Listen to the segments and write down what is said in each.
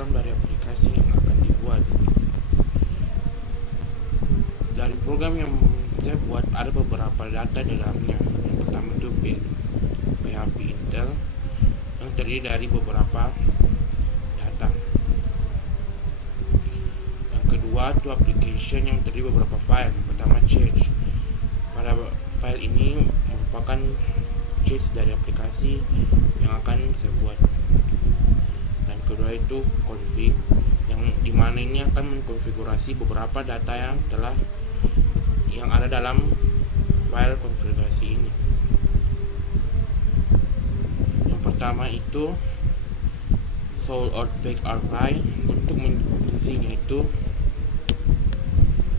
program dari aplikasi yang akan dibuat. Dari program yang saya buat ada beberapa data di dalamnya. Yang pertama itu PHP Intel yang terdiri dari beberapa data. Yang kedua itu application yang terdiri beberapa file. Yang pertama change. Pada file ini merupakan change dari aplikasi yang akan saya buat. Dan kedua itu config, yang dimana ini akan mengkonfigurasi beberapa data yang ada dalam file konfigurasi ini. Yang pertama itu soul outback array, untuk fungsinya itu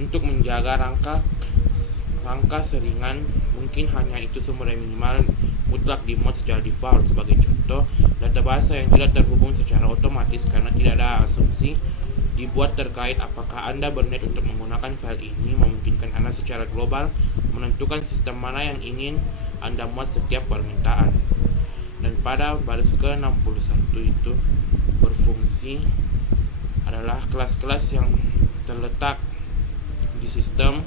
untuk menjaga rangka seringan, mungkin hanya itu sumber yang minimal mutlak di mod secara default. Sebagai contoh, data bahasa yang tidak terhubung secara otomatis karena tidak ada asumsi dibuat terkait apakah Anda berniat untuk menggunakan file ini, memungkinkan Anda secara global menentukan sistem mana yang ingin Anda muat setiap permintaan. Dan pada baris ke-61 itu berfungsi adalah kelas-kelas yang terletak di sistem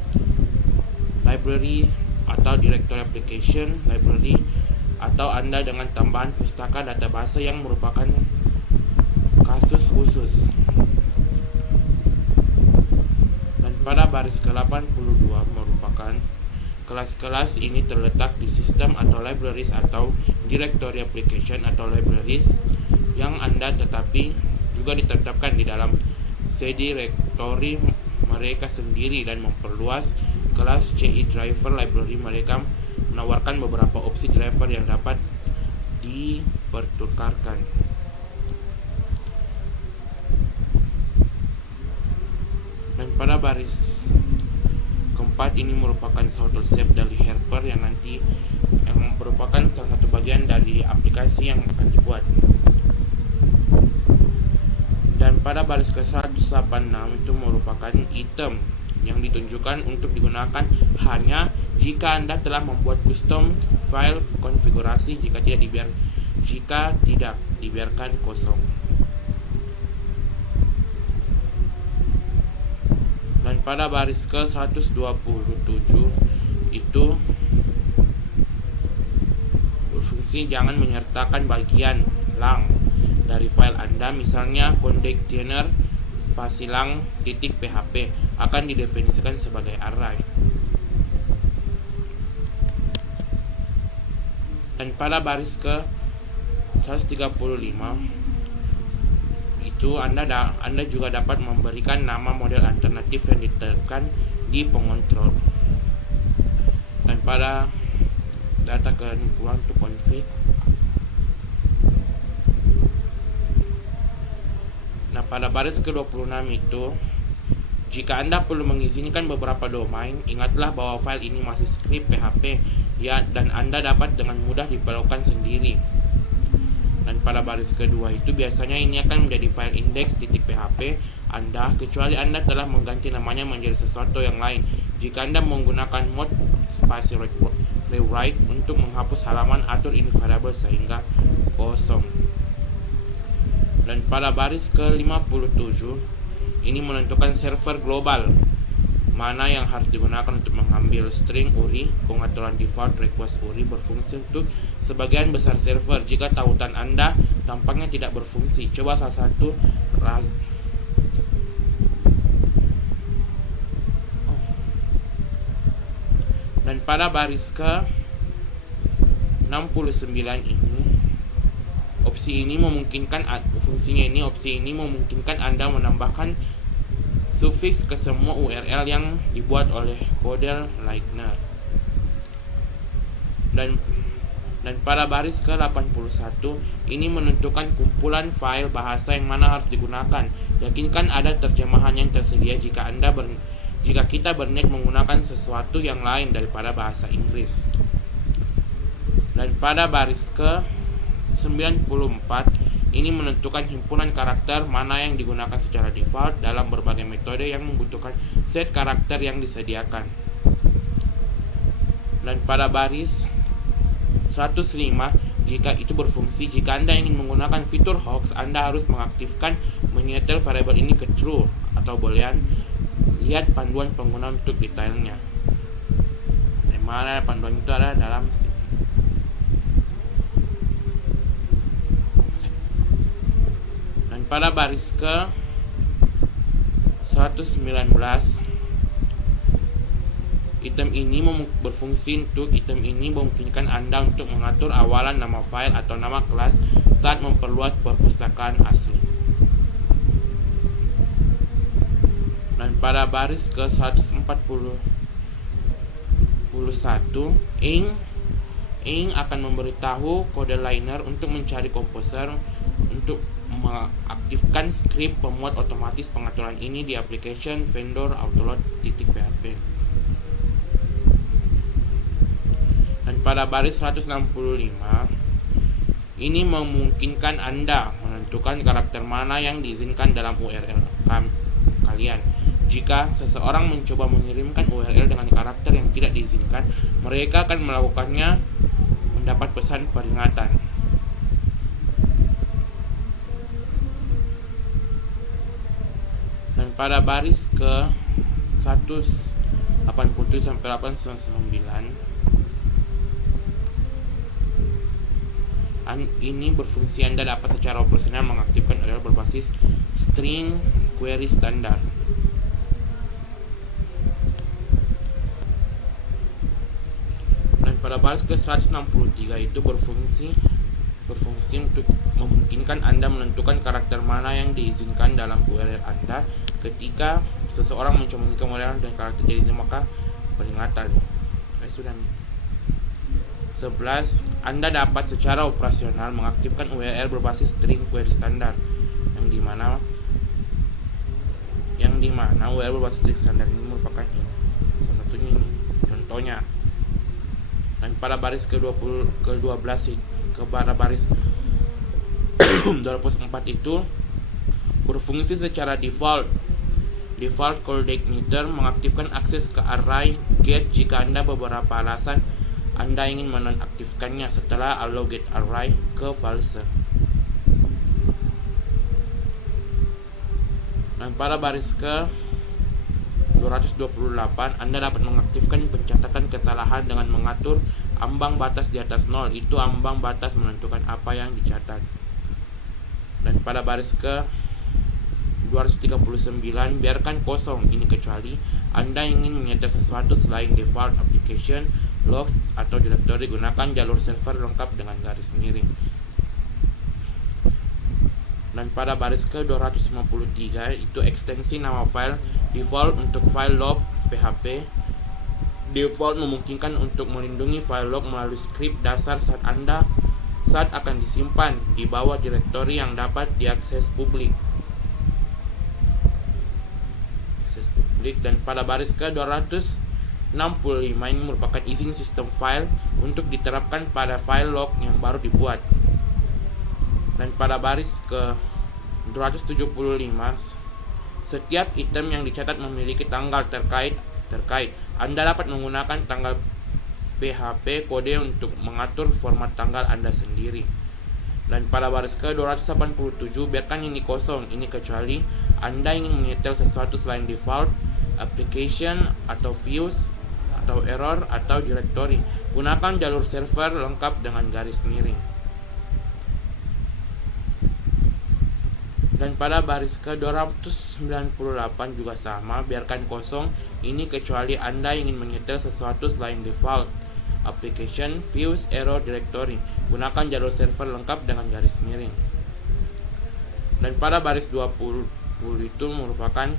library atau directory application library, atau Anda dengan tambahan pustaka data bahasa yang merupakan kasus khusus. Dan pada baris ke-82 merupakan kelas-kelas ini terletak di sistem atau libraries atau directory application atau libraries yang Anda tetapi juga ditetapkan di dalam C-directory mereka sendiri, dan memperluas kelas CI driver library mereka menawarkan beberapa opsi driver yang dapat dipertukarkan. Dan pada baris keempat ini merupakan source save dari helper yang merupakan salah satu bagian dari aplikasi yang akan dibuat. Dan pada baris ke-186 itu merupakan item yang ditunjukkan untuk digunakan hanya jika Anda telah membuat custom file konfigurasi, jika tidak dibiarkan kosong. Dan pada baris ke-127 itu berfungsi jangan menyertakan bagian lang dari file Anda, misalnya container spasi lang .php akan didefinisikan sebagai array. Dan pada baris ke-135 itu Anda juga dapat memberikan nama model alternatif yang diterapkan di pengontrol. Dan pada data ke-60 untuk config. Nah, pada baris ke-26 itu jika Anda perlu mengizinkan beberapa domain, ingatlah bahwa file ini masih script PHP ya, dan Anda dapat dengan mudah dibelokkan sendiri. Dan pada baris kedua itu biasanya ini akan menjadi file index.php Anda, kecuali Anda telah mengganti namanya menjadi sesuatu yang lain. Jika Anda menggunakan mode spasi rewrite untuk menghapus halaman, atur ini variabel sehingga kosong. Dan pada baris ke-57 ini menentukan server global mana yang harus digunakan untuk mengambil string URI. Pengaturan default request URI berfungsi untuk sebagian besar server. Jika tautan Anda tampaknya tidak berfungsi, coba salah satu Dan pada baris ke-69 ini opsi ini memungkinkan Anda menambahkan sufiks ke semua URL yang dibuat oleh Codel Lightner. Dan pada baris ke-81 ini menentukan kumpulan file bahasa yang mana harus digunakan. Yakinkan ada terjemahan yang tersedia jika kita berniat menggunakan sesuatu yang lain daripada bahasa Inggris. Dan pada baris ke-94 ini menentukan himpunan karakter mana yang digunakan secara default dalam berbagai metode yang membutuhkan set karakter yang disediakan. Dan pada baris 105 jika itu berfungsi, jika Anda ingin menggunakan fitur hoax, Anda harus mengaktifkan menyetel variabel ini ke true atau boolean. Lihat panduan pengguna untuk detailnya. Mana panduan itu ada dalam sini. Dan pada baris ke 119, item ini berfungsi untuk item ini memungkinkan Anda untuk mengatur awalan nama file atau nama kelas saat memperluas perpustakaan asli. Dan pada baris ke 141, ing akan memberitahu kode liner untuk mencari komposer untuk mengaktifkan skrip pemuat otomatis pengaturan ini di application vendor autoload.php. Dan pada baris 165, ini memungkinkan Anda menentukan karakter mana yang diizinkan dalam URL kalian. Jika seseorang mencoba mengirimkan URL dengan karakter yang tidak diizinkan, mereka akan melakukannya mendapat pesan peringatan. Dan pada baris ke 187 sampai 899, ini berfungsi Anda dapat secara operasional mengaktifkan URL berbasis string query standar. Pada baris ke 163 itu berfungsi untuk memungkinkan Anda menentukan karakter mana yang diizinkan dalam URL Anda. Ketika seseorang mencoba mengirimkan URL dan karakter tidak diizinkan, maka peringatan. 11. Anda dapat secara operasional mengaktifkan URL berbasis string query standar, yang dimana URL berbasis string standar ini merupakan ini. Salah satunya ini, contohnya. Dan pada baris ke-12 kepada baris 24 itu berfungsi secara default call delimiter mengaktifkan akses ke array get jika Anda beberapa alasan Anda ingin menonaktifkannya setelah allow get array ke false. Dan pada baris ke 228, Anda dapat mengaktifkan pencatatan kesalahan dengan mengatur ambang batas di atas 0. Itu ambang batas menentukan apa yang dicatat. Dan pada baris ke 239, biarkan kosong ini kecuali Anda ingin menyetel sesuatu selain default application, logs, atau directory. Gunakan jalur server lengkap dengan garis miring. Dan pada baris ke 253 itu ekstensi nama file default untuk file log PHP. Default memungkinkan untuk melindungi file log melalui skrip dasar saat akan disimpan di bawah direktori yang dapat diakses publik. Dan pada baris ke 265 ini merupakan izin sistem file untuk diterapkan pada file log yang baru dibuat. Dan pada baris ke 275, setiap item yang dicatat memiliki tanggal terkait. Anda dapat menggunakan tanggal PHP kode untuk mengatur format tanggal Anda sendiri. Dan pada baris ke 287, biarkan ini kosong ini kecuali Anda ingin menyetel sesuatu selain default application atau views atau error atau directory. Gunakan jalur server lengkap dengan garis miring. Dan pada baris ke 298 juga sama, biarkan kosong ini kecuali Anda ingin menyetel sesuatu selain default application, views, error, directory. Gunakan jalur server lengkap dengan garis miring. Dan pada baris 20 itu merupakan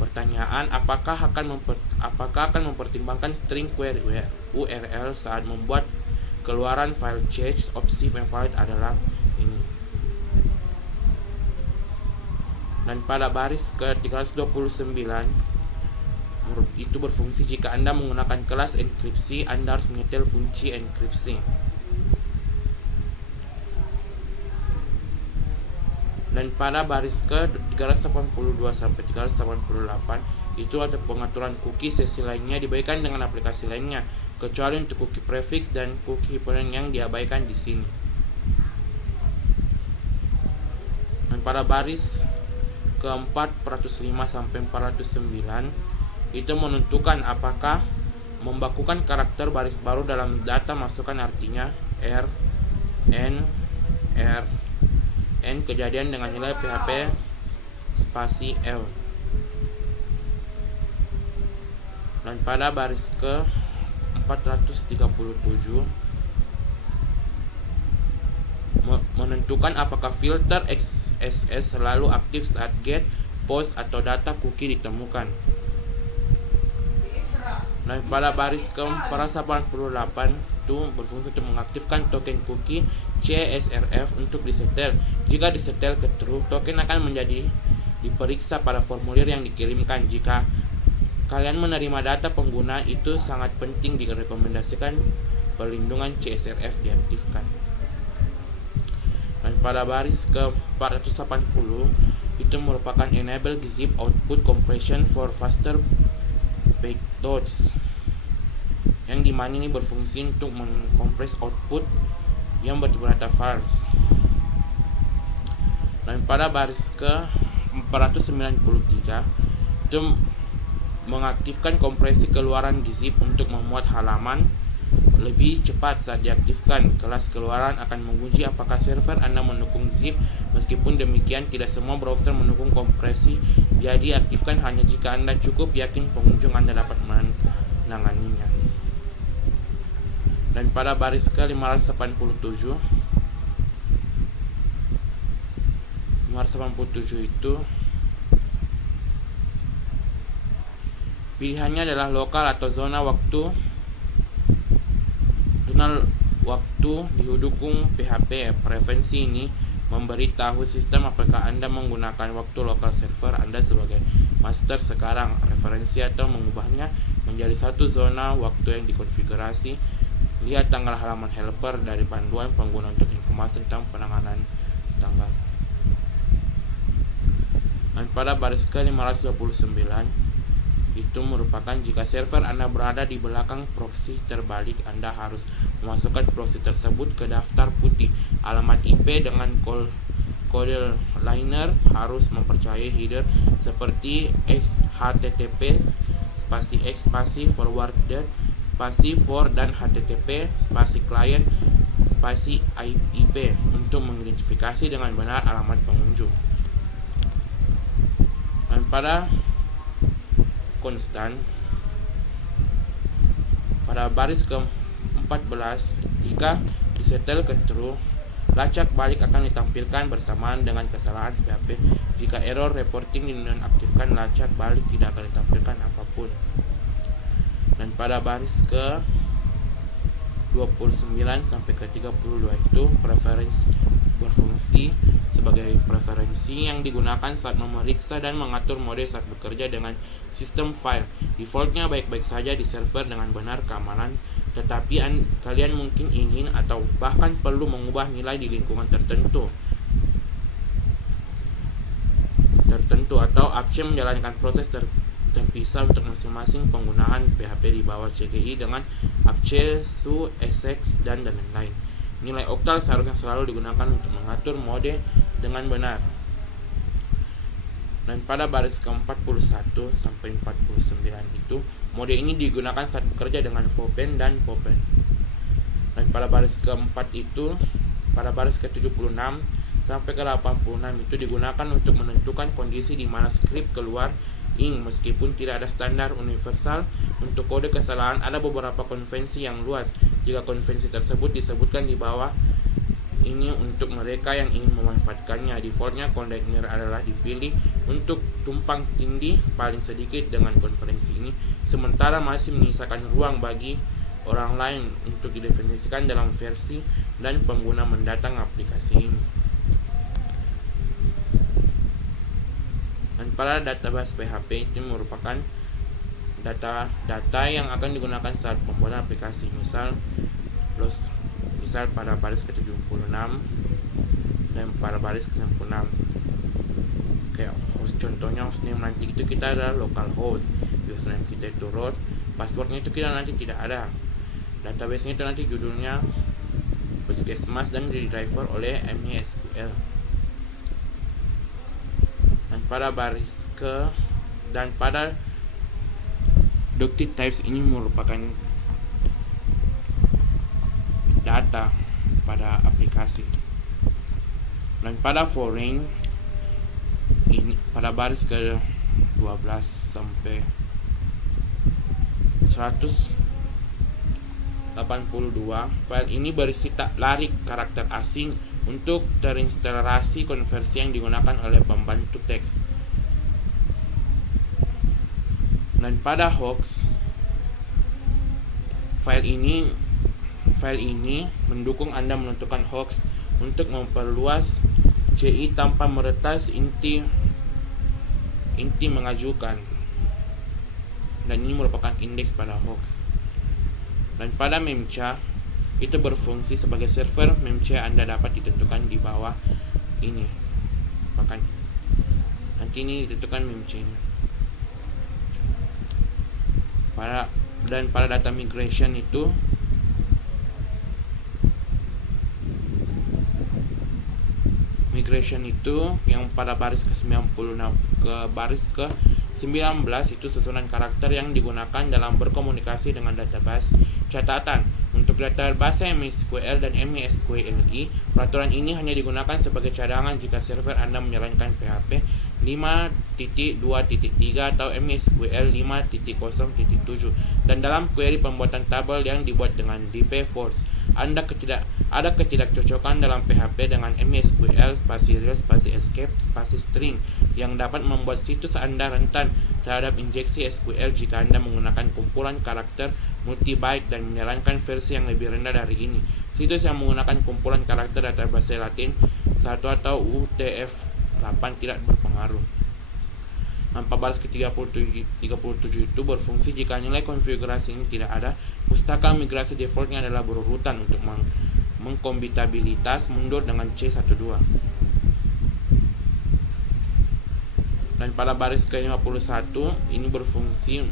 pertanyaan apakah akan mempertimbangkan string query URL saat membuat keluaran file change. Opsi yang valid adalah ini. Dan pada baris ke 329 itu berfungsi jika Anda menggunakan kelas enkripsi, Anda harus menyetel kunci enkripsi. Dan pada baris ke 382 sampai 388 itu ada pengaturan cookie. Sesi lainnya dibagikan dengan aplikasi lainnya, kecuali untuk cookie prefix dan cookie hyperlink yang diabaikan di sini. Dan pada baris ke-405 sampai 409 itu menentukan apakah membakukan karakter baris baru dalam data masukan, artinya R, N kejadian dengan nilai PHP spasi L. Dan pada baris ke 437 menentukan apakah filter XSS selalu aktif saat get, post, atau data cookie ditemukan. Dan pada baris ke 488 itu berfungsi untuk mengaktifkan token cookie CSRF untuk disetel. Jika disetel ke true, token akan menjadi diperiksa pada formulir yang dikirimkan. Jika kalian menerima data pengguna, itu sangat penting direkomendasikan perlindungan CSRF diaktifkan. Dan pada baris ke 480 itu merupakan enable zip output compression for faster backdoors, yang dimana ini berfungsi untuk mengkompres output yang berdata files. Dan pada baris ke 493 itu mengaktifkan kompresi keluaran zip untuk memuat halaman lebih cepat. Saat diaktifkan, kelas keluaran akan menguji apakah server Anda mendukung zip. Meskipun demikian, tidak semua browser mendukung kompresi, jadi aktifkan hanya jika Anda cukup yakin pengunjung Anda dapat menanganinya. Dan pada baris ke 587 itu pilihannya adalah lokal atau zona waktu didukung PHP. Preferensi ini memberitahu sistem apakah Anda menggunakan waktu lokal server Anda sebagai master sekarang, referensi, atau mengubahnya menjadi satu zona waktu yang dikonfigurasi. Lihat tanggal halaman helper dari panduan pengguna untuk informasi tentang penanganan tanggal. Dan pada baris ke 529 itu merupakan jika server Anda berada di belakang proxy terbalik, Anda harus memasukkan proxy tersebut ke daftar putih. Alamat IP dengan kode liner harus mempercayai header seperti http spasi x spasi forwarded spasi for dan http spasi client spasi IP untuk mengidentifikasi dengan benar alamat pengunjung. Dan pada konstan pada baris ke-14, jika disetel ke true, lacak balik akan ditampilkan bersamaan dengan kesalahan PHP. Jika error reporting dinonaktifkan, lacak balik tidak akan ditampilkan apapun. Dan pada baris ke 29 sampai ke 32 itu preferensi berfungsi sebagai preferensi yang digunakan saat memeriksa dan mengatur mode saat bekerja dengan sistem file. Defaultnya baik-baik saja di server dengan benar keamanan, tetapi kalian mungkin ingin atau bahkan perlu mengubah nilai di lingkungan tertentu atau AppC menjalankan proses terpisah untuk masing-masing penggunaan PHP di bawah CGI dengan AppC, SU, SX, dan lain-lain. Nilai oktal seharusnya selalu digunakan untuk mengatur mode dengan benar. Dan pada baris ke-41 sampai 49 itu, mode ini digunakan saat bekerja dengan Fopen dan Popen. Dan pada baris ke-4 itu, pada baris ke-76 sampai ke-86 itu digunakan untuk menentukan kondisi di mana script keluar ing. Meskipun tidak ada standar universal untuk kode kesalahan, ada beberapa konvensi yang luas. Jika konvensi tersebut disebutkan di bawah ini untuk mereka yang ingin memanfaatkannya, defaultnya kontainer adalah dipilih untuk tumpang tindih paling sedikit dengan konvensi ini, sementara masih menyisakan ruang bagi orang lain untuk didefinisikan dalam versi dan pengguna mendatang aplikasi ini. Dan pada database PHP itu merupakan data yang akan digunakan saat pembuatan aplikasi. Misal pada baris ke-76 dan pada baris ke-96. Kayak host, contohnya hostname nanti itu kita adalah localhost, username kita itu root, passwordnya itu kita nanti tidak ada. Database-nya itu nanti judulnya puskesmas dan di driver oleh MySQL. Dan pada doctype types ini merupakan data pada aplikasi. Dan pada foreign ini pada baris ke 12 sampai 182, file ini berisi larik karakter asing untuk terinstalasi konversi yang digunakan oleh pembantu teks. Dan pada hoax, file ini mendukung Anda menentukan hoax untuk memperluas CI tanpa meretas inti mengajukan. Dan ini merupakan indeks pada hoax. Dan pada memcha itu berfungsi sebagai server. Memcha Anda dapat ditentukan di bawah ini. Bahkan nanti ini ditentukan memcha ini. Pada data migration itu yang pada baris ke-90 ke baris ke-19 itu susunan karakter yang digunakan dalam berkomunikasi dengan database. Catatan, untuk database MySQL dan MySQLi, peraturan ini hanya digunakan sebagai cadangan jika server Anda menjalankan PHP 5.2.3 atau MySQL 5.0.7 dan dalam query pembuatan tabel yang dibuat dengan dpForce. Ada ketidakcocokan dalam PHP dengan MySQL _real _escape _string yang dapat membuat situs Anda rentan terhadap injeksi SQL jika Anda menggunakan kumpulan karakter multi-byte dan menjalankan versi yang lebih rendah dari ini. Situs yang menggunakan kumpulan karakter database Latin 1 atau UTF-8 tidak berpengaruh. Pada baris ke-37 itu berfungsi jika nilai konfigurasi ini tidak ada. Pustaka migrasi defaultnya adalah berurutan untuk mengkompatibilitas mundur dengan C12. Dan pada baris ke-51 ini berfungsi,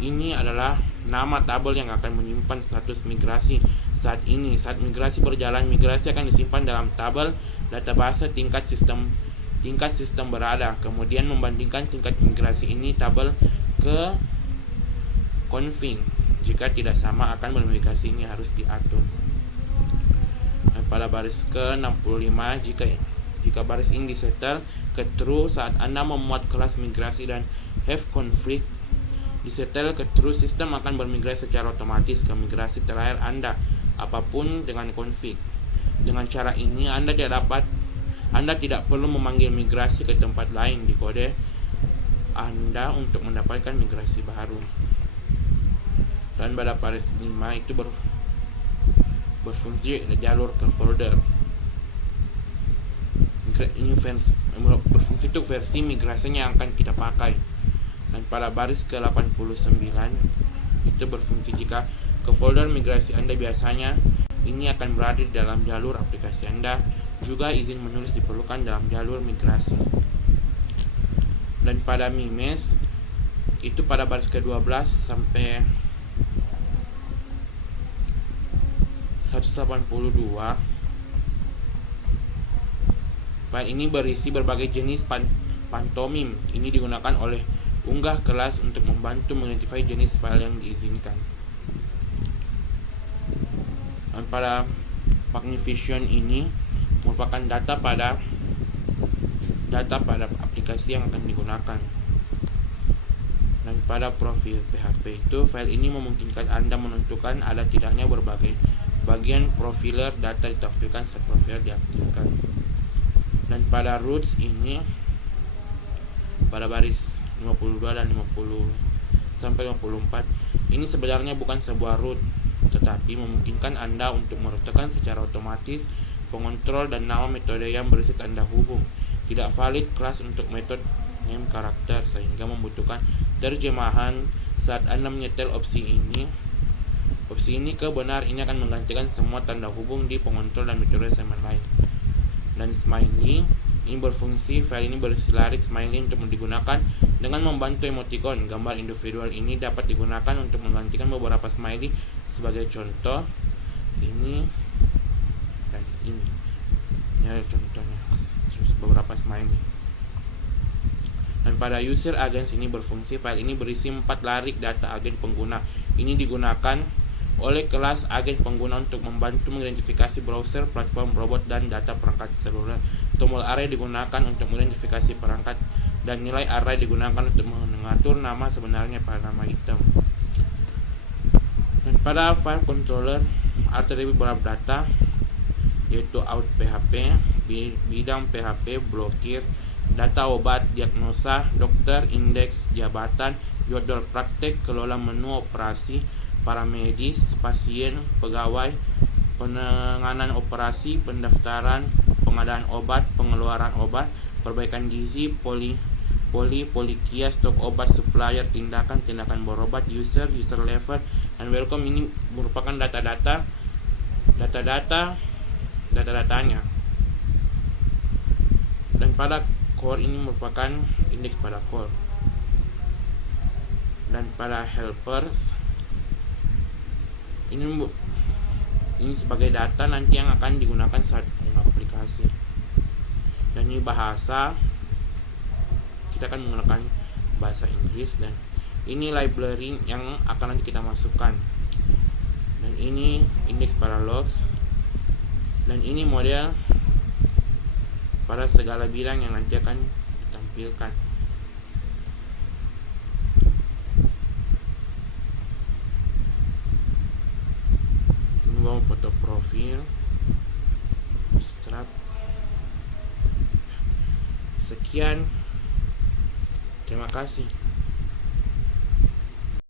ini adalah nama tabel yang akan menyimpan status migrasi saat ini. Saat migrasi berjalan, migrasi akan disimpan dalam tabel database tingkat sistem berada. Kemudian membandingkan tingkat migrasi ini tabel ke config. Jika tidak sama akan bermigrasi ini harus diatur. Dan pada baris ke-65 jika baris ini disetel ke true saat Anda memuat kelas migrasi dan have config disetel ke true, sistem akan bermigrasi secara otomatis ke migrasi terakhir Anda apapun dengan config. Dengan cara ini Anda tidak perlu memanggil migrasi ke tempat lain di kode Anda untuk mendapatkan migrasi baru. Dan pada baris 5 itu berfungsi jalur ke folder. Ini berfungsi untuk versi migrasinya yang akan kita pakai. Dan pada baris ke-89 itu berfungsi jika ke folder migrasi Anda biasanya ini akan berada di dalam jalur aplikasi Anda. Juga izin menulis diperlukan dalam jalur migrasi. Dan pada mimes itu pada baris ke-12 sampai 182, file ini berisi berbagai jenis pantomim. Ini digunakan oleh unggah kelas untuk membantu mengidentifikasi jenis file yang diizinkan. Dan pada Magnification ini merupakan data pada aplikasi yang akan digunakan. Dan pada profil PHP itu, file ini memungkinkan Anda menentukan ada tidaknya berbagai bagian profiler data ditampilkan saat profiler diaktifkan. Dan pada roots ini pada baris 52 dan 50 sampai 54 ini sebenarnya bukan sebuah root, tetapi memungkinkan Anda untuk merutekan secara otomatis pengontrol dan nama metode yang berisi tanda hubung. Tidak valid kelas untuk metode name karakter sehingga membutuhkan terjemahan saat Anda menyetel opsi ini ke benar. Ini akan menggantikan semua tanda hubung di pengontrol dan metode segmen lain. Dan smiley ini berfungsi, file ini berisi larik smiley untuk digunakan dengan membantu emoticon. Gambar individual ini dapat digunakan untuk menggantikan beberapa smiley. Sebagai contoh, ini dan ini ada contohnya beberapa smiley. Dan pada user agents ini berfungsi, file ini berisi 4 larik data agen pengguna. Ini digunakan oleh kelas agen pengguna untuk membantu mengidentifikasi browser, platform, robot, dan data perangkat seluler. Tombol array digunakan untuk mengidentifikasi perangkat, dan nilai array digunakan untuk mengatur nama sebenarnya pada nama item. Dan pada file controller ada beberapa data, yaitu out PHP, bidang PHP, blokir, data obat, diagnosa, dokter, indeks, jabatan, jadwal praktek, kelola menu operasi, paramedis, pasien, pegawai, penanganan operasi, pendaftaran, pengadaan obat, pengeluaran obat, perbaikan gizi, polikia, stok obat, supplier, tindakan berobat, user level, dan welcome. Ini merupakan datanya. Dan pada core ini merupakan indeks pada core. Dan pada helpers ini sebagai data nanti yang akan digunakan saat aplikasi. Dan ini bahasa, kita akan menggunakan bahasa Inggris, dan ini library yang akan nanti kita masukkan. Dan ini indeks pada logs, dan ini model pada segala bidang yang nanti akan ditampilkan. Ini foto profil, strap. Sekian, terima kasih.